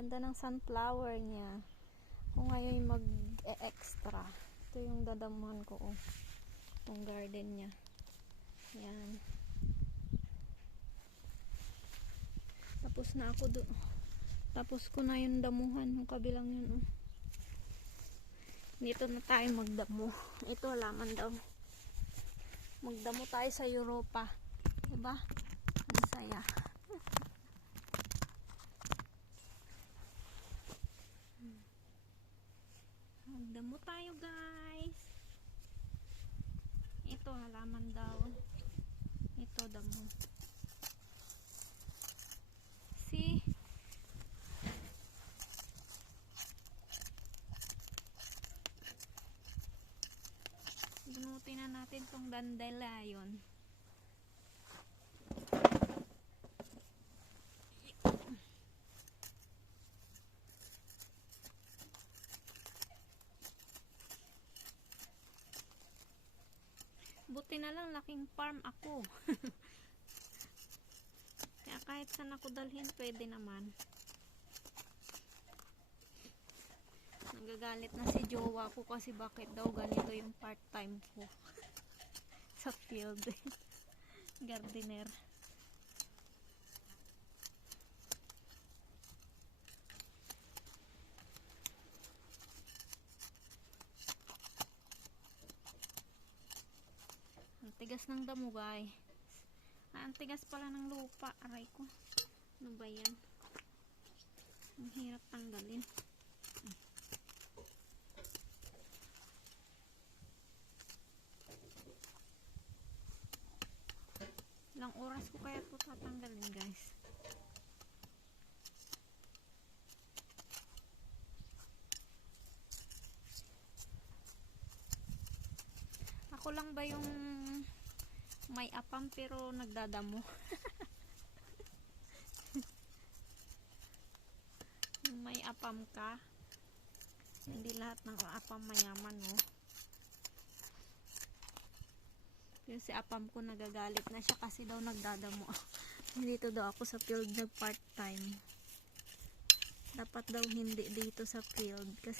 Ganda ng sunflower niya. Kung ngayon mag-extra, ito yung dadamuhan ko, oh. Yung garden niya. Yan. Tapos na ako doon. Tapos ko na yung damuhan, yung kabilang yun, oh. Dito na tayo magdamo. Ito halaman daw. Magdamo tayo sa Europa. Diba? Ang saya. Magdamo tayo, guys. Ito halaman daw. Ito damo. See? Bunutin na natin tong dandelion. Buti na lang laking farm ako. Kaya kahit saan ako dalhin, pwede naman. Nagagalit na si jowa ko kasi bakit daw ganito yung part-time ko sa field. Gardener. Ang tigas ng damo, guys. Ang tigas pala ng lupa. Aray ko. Ano ba yan? Ang hirap tanggalin. Ilang oras ko kaya ito tatanggalin, guys. Ako lang ba yung may apam pero nagdadamo? May apam ka, hindi lahat ng apam mayaman, no? Yung si apam ko nagagalit na siya kasi daw nagdadamo. Dito daw ako sa field nag part time. Dapat daw hindi dito sa field kasi